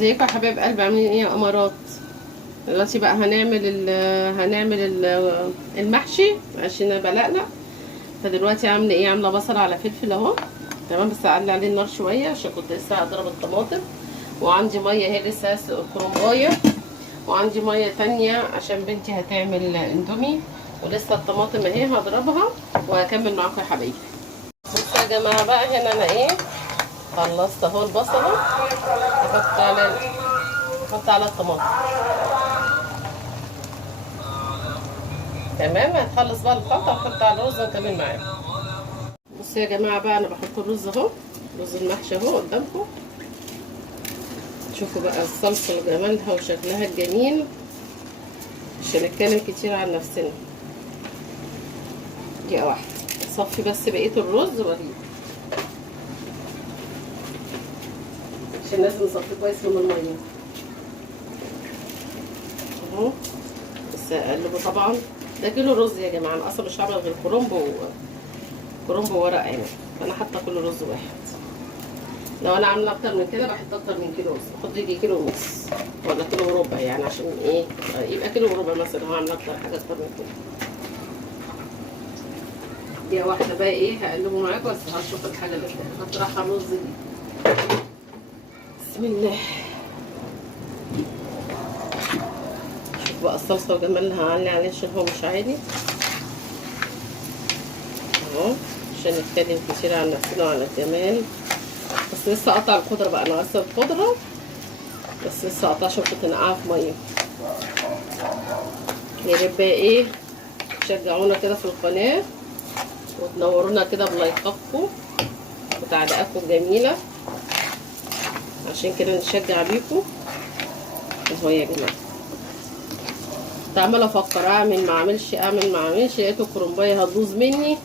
ازيكم يا حبايب قلبي، عاملين ايه يا امارات؟ دلوقتي بقى هنعمل المحشي عشان بلقنا. فدلوقتي عامله ايه؟ عامله بصل على فلفل اهو. تمام، بس اعلي عليه النار شويه عشان كنت لسه هضرب الطماطم. وعندي ميه هي لسه هسلق الكرنبايه. وعندي ميه تانية عشان بنتي هتعمل اندومي. ولسه الطماطم اهي هضربها وهكمل معاكم يا حبايبي. بصوا يا جماعه بقى، هنا انا ايه، خلصت اهو البصله. احط على الطماطم. تمام، هنخلص بقى الخلطه ونحط على الرز ونكمل معاكم. بصوا يا جماعه بقى، انا بحط الرز اهو، رز المحشي اهو قدامكم. شوفوا بقى الصلصه وجمالها وشكلها الجميل. مش هنتكلم كتير عن نفسنا. دقيقه واحده صفي بس بقيه الرز واجيب، عشان لازم نصفيه كويس من الميه اهو. بس اقلبه طبعا. ده كيلو رز يا جماعه، انا اصلا مش هعمل غير كرنب وورق عنب. فانا حاطه كل رز واحد. لو انا عامله اكتر من كده بحط اكتر من كيلو رز، بحط يجي كيلو ونص ولا كيلو وربع، يعني عشان ايه يبقى كيلو وربع مثلا. لو عامله اكتر حاجه اكتر من كده. دقيقه واحده بقى ايه، هقلبه معاكم بس هشوف الحاجه اللي هطرحها الرز دي. بسم الله. شوف بقى الصلصه وجمالها، هعلي عليه عشان هو مش عادي اهو، عشان نتكلم كتير عن نفسنا وعن الجمال. بس لسه قطع الخضره بقى، انا غسلت الخضره بس لسه قطعها عشان كنت نقعها في ميه. يا ريت بقى ايه تشجعونا كده في القناه وتنورونا كده بلايكاتكم وتعليقاتكم الجميله، عشان كده نشجع بيكم اهو يا جماعه. كنت عماله افكر اعمل ما اعملش لقيت الكرنبايه هتبوظ مني.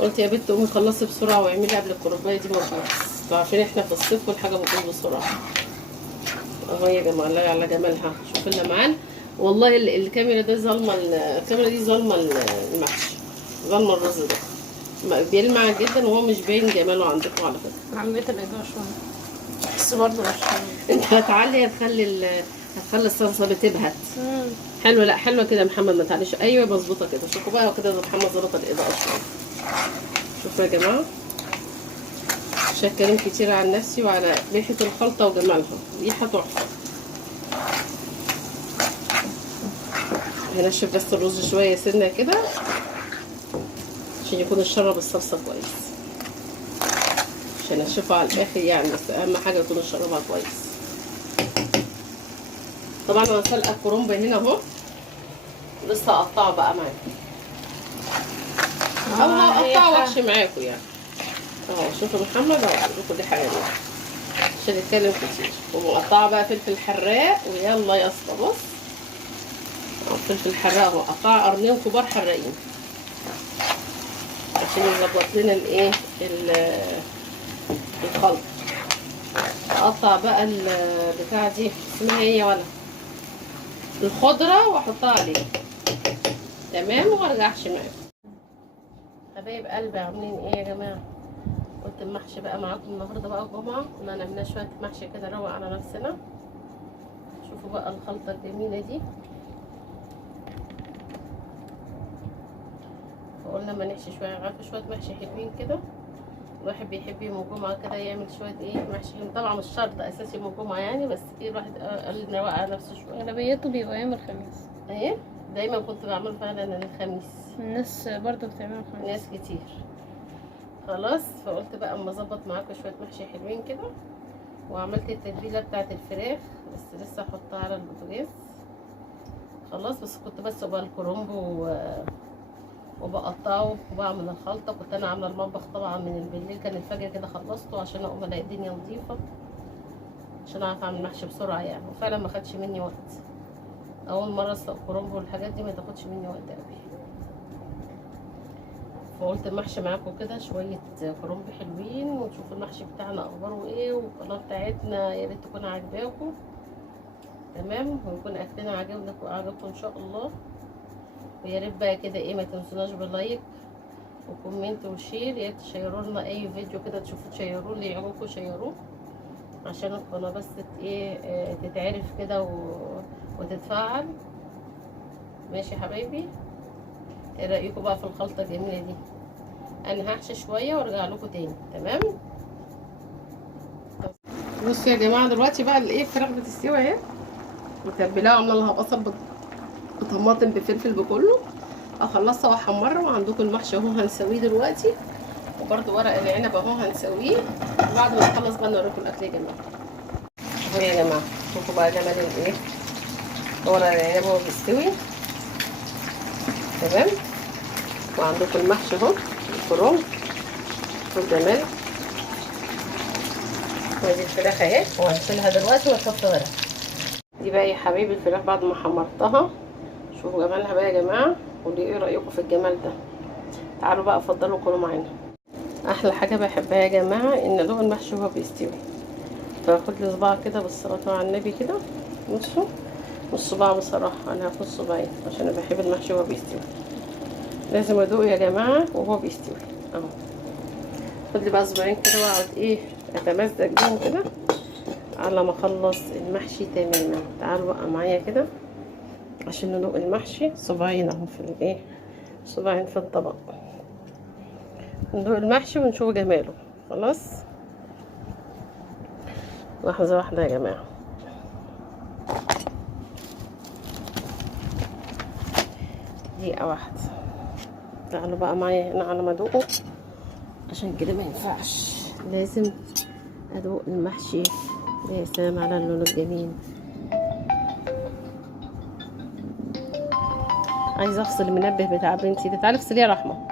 قلت يا بنت قومي خلصي بسرعه واعملي قبل الكرنبايه دي ما تبوظ. عشان احنا في الصيف والحاجه بتبوظ بسرعه اهو يا جماعه. الله على جمالها، شوف اللمعان. والله الكاميرا دي ظالمه، الكاميرا دي ظالمه المحشي، ظالمه الرز ده. بيلمع جدا وهو مش باين جماله عندكم على فكره. عليت الاضاءه شويه بس برضه مش انت هتعلي هتخلي الصلصه بتبهت. حلوه، لا حلوه كده يا محمد، ما تعليش. ايوه مظبوطه كده. شوفوا بقى كده محمد ظبط الاضاءه شويه. شوفوا يا جماعه، مش هتكلم كتير عن نفسي وعلى ريحه الخلطه وجمالها. ريحه تحفه. هنشف بس الرز شويه سنه كده عشان يكون الشرب الصلصه كويس. مش هنشفه على الاخر يعني، بس اهم حاجه يكون الشربها كويس. طبعا انا سلقه الكرنب هنا اهو، لسه هقطعه بقى معاكم او هقطعه واحشي معاكم يعني اهو. شوفوا محمد اهو لكم دي حاجه دي عشان نتكلم كتير. ومقطعه بقى فلفل حراق ويلا يا اسطى. بص اهو فلفل حراق اهو، قطعه قرنين كبار حراقين عشان يظبط لنا الايه الخلط. اقطع بقى البتاعه دي اسمها ايه ولا الخضره واحطها عليه. تمام، وارجع احشي معاكم. حبايب قلبي عاملين ايه يا جماعه؟ قلت المحشي بقى معاكم النهارده بقى الجمعه، قلنا نعملنا شويه محشي كده نروق على نفسنا. شوفوا بقى الخلطه الجميله دي. فقلنا ما نحشي شويه، عارفه شويه محشي حلوين كده. الواحد بيحب يوم الجمعه كده يعمل شويه ايه محشي. طبعا مش شرط اساسي يوم الجمعه يعني، بس ايه الواحد قال نروق على نفسه شويه. اغلبيته بيبقى يوم الخميس. ايه دايما كنت بعمله فعلا الخميس. الناس برضه بتعمله الخميس، ناس كتير. خلاص، فقلت بقى اما اظبط معاكم شويه محشي حلوين كده. وعملت التتبيله بتاعه الفراخ بس لسه هحطها على البوتاجاز. خلاص، بس كنت بس بقى الكرنب وبقطعه وبعمل الخلطه. كنت انا عامله المطبخ طبعا من بالليل، كان الفجر كده خلصته عشان اقوم الاقي الدنيا نظيفه، عشان اعرف اعمل محشي بسرعه يعني. وفعلا ما خدش مني وقت. اول مره اسلق كرنب والحاجات دي ما تاخدش مني وقت قوي. فقلت المحشي معاكم كده شويه كرنب حلوين، ونشوف المحشي بتاعنا اخباره ايه والقناه بتاعتنا يا ريت تكون عاجباكم. تمام، ويكون اكلنا عجبكم ان شاء الله. ويا ريت بقى كده ايه ما تنسوناش باللايك وكومنت وشير. يا ريت تشيروا لنا اي فيديو كده تشوفوا تشيروه، اللي يعجبكم شيروه عشان القناه بس تتعرف كده وتتفاعل. ماشي يا حبايبي، ايه رايكم بقى في الخلطه الجميله دي؟ انا هحشي شويه وارجع لكم تاني. تمام. بصوا يا جماعه دلوقتي بقى الفراخ بتستوي اهي، متبلاها عامله لها بصل بطماطم بفلفل بكله. اخلصها واحمرها. وعندكم المحشي اهو هنسويه دلوقتي، وبرده ورق العنب اهو هنسويه. وبعد ما نخلص بقى نوريكم الاكل يا جماعه. اهو يا جماعه شوفوا بقى جمال ورق العنب اهو بيستوي. تمام. وعندكم المحشي اهو الكرنب والجمال. ودي الفراخ اهي وهنشيلها دلوقتي ونحط ورق. دي بقى يا حبايبي الفراخ بعد ما حمرتها. شوفوا جمالها بقى يا جماعه، قولي ايه رايكم في الجمال ده. تعالوا بقى اتفضلوا كلوا معانا. احلى حاجه بحبها يا جماعه ان لون المحشي وهو بيستوي. فاخد لي صباع كده بالصلاه على النبي كده، نص صباع بصراحه. انا هاخد صباعين عشان انا بحب المحشي وهو بيستوي. لازم ادوق يا جماعه وهو بيستوي اهو. خد لي بقى صباعين كده واقعد اتمزج بيهم كده على ما اخلص المحشي تماما. تعالوا بقى معايا كده عشان ندوق المحشي. صباعين اهو في صباعين في الطبق. ندوق المحشي ونشوف جماله. خلاص لحظة واحدة يا جماعة. دقيقة واحدة. تعالوا بقى معايا هنا على ما ادوقه، عشان كده ما ينفعش، لازم ادوق المحشي. يا سلام على اللون الجميل. عايزة افصل المنبه بتاع بنتي ده. تعالي افصليه يا رحمة.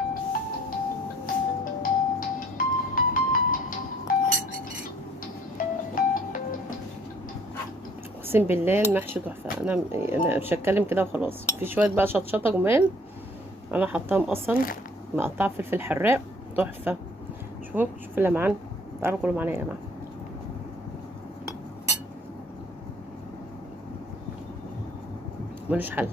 اقسم بالله المحشي تحفه. انا مش هتكلم كده وخلاص. في شويه بقى شطشطه جمال انا حطاهم اصلا، مقطعه فلفل حراق تحفه. شوفوا اللمعان. تعالوا كلوا معانا يا جماعه. ملوش حل.